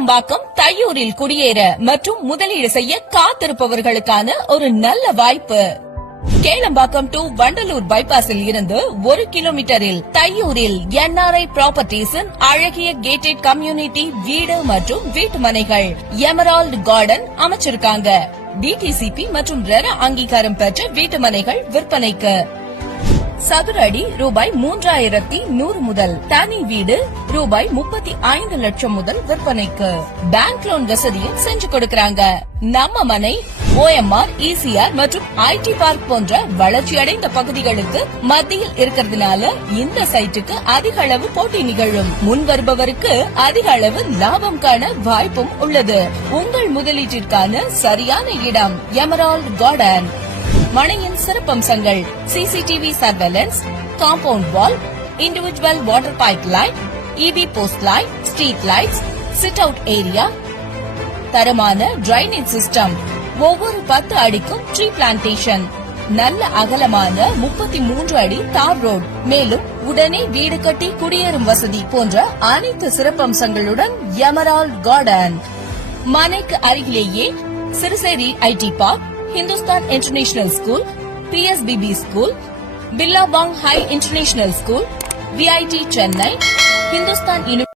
கேளம்பாக்கம் தையூரில் குடியேற மற்றும் முதலீடு செய்ய காத்திருப்பவர்களுக்கான ஒரு நல்ல வாய்ப்பு. கேளம்பாக்கம் டு வண்டலூர் பைபாஸில் இருந்து 1 கிலோமீட்டரில் தையூரில் NRI ப்ராப்பர்ட்டிஸின் அழகிய கேட்டட் கம்யூனிட்டி வீடு மற்றும் வீட்டு மனைகள் எமரால்ட் கார்டன் அமைச்சிருக்காங்க. DTCP மற்றும் ரெரா அங்கீகாரம் பெற்ற வீட்டு மனைகள் விற்பனைக்கு. சதுர அடி ரூபாய் 3100 முதல், தனி வீடு ரூபாய் 35 லட்சம் முதல் விற்பனைக்கு. பேங்க் லோன் வசதியும் செஞ்சு கொடுக்கறாங்க. நம்ம மனை OMR, ECR மற்றும் IT பார்க் போன்ற வளர்ச்சி அடைந்த பகுதிகளுக்கு மத்தியில் இருக்கிறதுனால இந்த சைட்டுக்கு அதிக அளவு போட்டி நிகழும். முன் வருபவருக்கு அதிக அளவு லாபம் காண வாய்ப்பும் உள்ளது. உங்கள் முதலீட்டிற்கான சரியான இடம் எமரால்ட் கார்டன். மனையின் சிறப்பம்சங்கள்: CCTV surveillance, compound wall, individual water pipe line, EB post line, street lights, sit out area, தரமான டிரைனேஜ் சிஸ்டம், ஒவ்வொரு 10 அடிக்கும் ட்ரீ பிளான்டேஷன், நல்ல அகலமான 33 அடி தார் ரோட், மேலும் உடனே வீடு கட்டி குடியேறும் வசதி போன்ற அனைத்து சிறப்பம்சங்களுடன் எமரால்ட் கார்டன். மனைக்கு அருகிலேயே Siruseri IT park, Hindustan International School, PSBB School, Billabong High International School, VIT Chennai, Hindustan University.